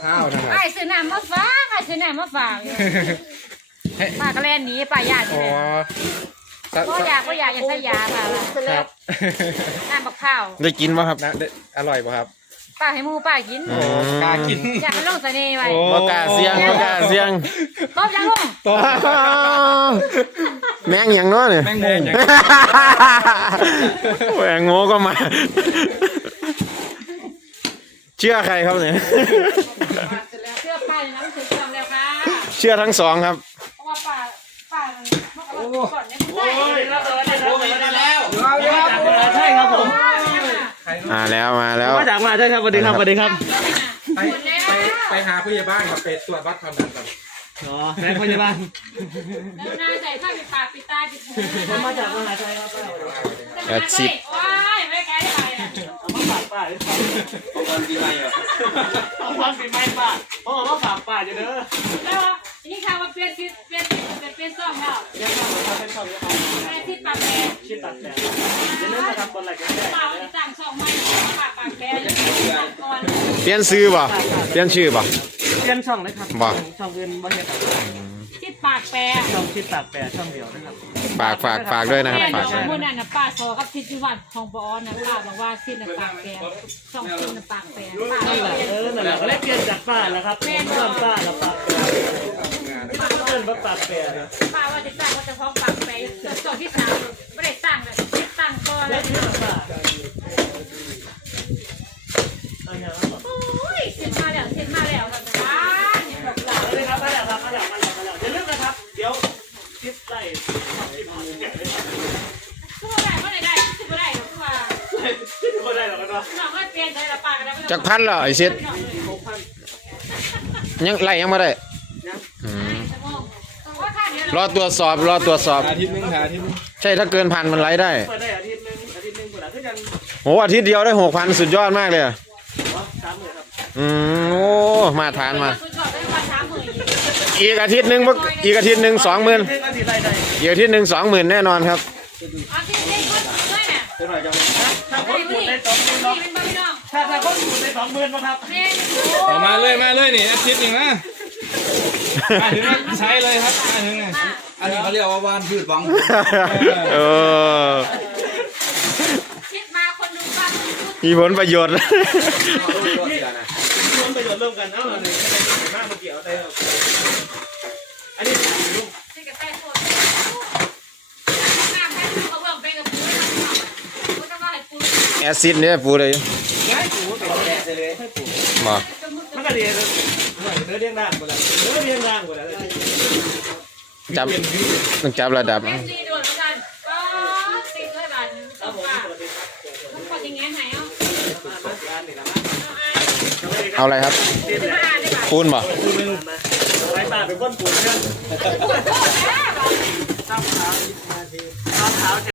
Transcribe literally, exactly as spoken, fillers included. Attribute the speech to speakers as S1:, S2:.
S1: ข้าวนะครับ
S2: ไอ้ซื้อน้ำมาฝากไอ้ซื้อน้ำมาฝากป้ากระแลนหนีป้าญาติเลยก็อยากก็อยากอยากใช้ยาป้า
S1: ครับ
S2: น้ำบักข้าว
S3: ได้กินป่ะครับ
S1: นะอร่อยป่ะครับ
S2: ป้าให้มูป้ากิน
S3: โอ้
S1: กล้ากิน
S2: อยากให้ลงเสน่ห์ไว้
S3: บ่กล้าเสียงบ่กล้าเสียง
S2: ต้มยังลง
S1: ต้ม
S3: แมงอย่างน้อยเนี่ย
S1: แมงมุม
S3: แมงโง่ก็มา เชื่อใครครับเนี่ย
S2: เชื่อป้าเลยนะมันถึงจำแล้วค่ะ
S3: เชื่อทั้งสองครับ
S2: เพราะว่าป้าป้ามันก่อนเนี่ยมันได้
S4: โอ้ยแล้วแล้วแล้ว
S5: ใช่ครับผม
S3: มาแล้วมาแล้ว
S5: มาจากมาใช่ครับสวัสดีครับสวัสดีครับ
S1: ไปไปไปหาผู้ใหญ่บ้านครับไปตรวจวัดความดันก่อน
S5: อ๋อแม่พยาบาล
S2: แล้วนาใส่ผ้าปิดปากปิดตาปิดหู
S5: ผมมาจากมหาชัยครับ
S3: แอดซิป
S2: ว้ายไม่แก้ได้ไรอ่ะ
S5: เอามาฝากป้าด้วยครับ
S4: ของคนปีใหม่อ่ะ
S5: เอาความปีใหม่ป้าผมเอามาฝากป้าอยู่เด้อ
S2: แล้วนี่ค่ะมาเปลี่ยนทิศเปลี่ยนทิศเปลี่ยนเปลี่ยนซ่อมแล้ว
S5: เดี๋ยวมาเอาเป็นช่องนะครับ
S2: เปลี่ยนทิศปากแปร
S5: ชื่อตัดแต่อย่าลืมนะครับบนไหล่กันแด
S2: เปล่า
S5: ด
S2: ที่สั่งซ่อมใหม่ปากปากแปรก่อน
S3: เปลี่ยนชื่อป่ะเปลี่ยนชื่อป่ะ
S5: เปลี่ยนช่องเลยครับ
S3: บ่
S5: ช่องอื่นบ่เห็น
S2: ทิศปากแปร
S5: ช่องชื่อตัดแต่ช่องเดียวนะครับ
S3: ฝากฝากฝากด้วยนะครับ
S2: แม่
S3: ฝาก
S2: เดี๋ยวมื่อนั้นนะป้าโซกับทิศวิวัฒน์ของปอนนะป้าบอกว่าทิศปากแปรสองทิศปากแปรป้า
S5: นั่นแหละเออนั่นแหละก็เลยเปลี่ยนจากป้าแล้วครับเริ่มป้าแล้วป้าที่ต้องเดินมาปากแปรนะ
S2: ป้าว่าจะสร้างว่าจะพ้องปากแปรส่วนที่สามไม่ได้สร้างเลยทิศตั้งก่อนเล
S5: แล้
S2: ยว
S5: ที่ป้าเอาอย่างนั้น
S2: โอ้ยทิศมาแล้วทิศมาแล้วกันจ้าเนี่ยบอกเรา
S5: เลยครับมาแล้วครับมาแล้วมาแล้วมาแล้วอย่าลืมนะครับเดี๋ยวทิศไล่ทำที่มาเนี่ยเลยครับ
S2: คือว่าได้ว่าได้ได้คือว่าได้หรอกคือว่า
S5: ทิศไม่ได้หรอกครับ
S2: น้องก็เปลี่ยนใจละป้ากันแล้ว
S3: จักพันแล้วไอ้เซ็ต
S5: หกพัน
S3: ยังไล่ยังไม่ได้
S5: นะ
S3: อืม
S2: ว่าค่านี้
S3: รอตรวจสอบรอตรวจสอบ
S1: อาทิตย์นึงหาอาทิตย์นึง
S3: ใช่ถ้าเกินพันมันไล่ได้
S5: เปิดได้อาทิตย์นึงอาทิตย์นึงเปิดได้คือยัง
S3: โหอาทิตย์เดียวได้หกพันสุดยอดมากเลยอะ
S5: วะสามหมื่นครับ
S3: อืมโอ้มาทานมา
S2: สุดยอดได้ว่าสามหมื่น
S3: อีกอาทิตย์หนึ่งบ่อีกอาทิตย์หนึ่งสองหมื่น
S5: อาทิตย์ไรได้
S3: อีกอาทิตย์หนึ่งสองหมื่นแน่นอนครับ
S2: อาทิตย์นี้ก็ด้วยเนี่ย
S5: เป็นไรจังถ้าคนปูดได้สองหมื่น
S2: นี่
S5: เนาะ
S2: เป็นบ้าพี่น้อง
S5: ถ้าถ้าคนปูดได้สองหมื่นนะครับ
S2: นี่
S1: เอามาเลยมาเลยนี่อาทิตย์หนึ่งนะมาถึงใช้เลยครับมาถึงไง
S4: อันนี้เขาเรียกว่าวานพืชวัง
S3: เออ
S2: คิดมาคนดูฟัง
S3: มีผลประโยชน์
S5: รวมประโยชน์ร่วมกันเอ้าหนึ่งเป็นมากเมื่อกี้เอาได้อันนี้ลุง
S2: ที่กระแทกโคตรน้ำแค่เขาเบิ่งไปกับปูก็ต้องให้ปู
S3: แอซิดเนี่ยปูเลย
S5: ง่ายปูเป็นแย่เลยให้ปู
S3: มา
S5: มันก็ดีเลยเนื้อเรียงด่างหมดแล้วเนื้อเรียงด่างหมดแล้ว
S3: จับต้องจับระดับ
S2: เอฟซีโดนเหมือนกันก็ตีด้วยบาทสองบาททุกคนอย่างเงี้ยไหนเอ่ะ
S3: เอาอะไรครับ
S2: จะมาอ่านได้ป่ะ
S3: ปูนบ่
S5: ไรตาเป็นก้นปูนกัน
S2: ปวดโคตรแล้
S5: ตั้งเท้าตั้งเท้า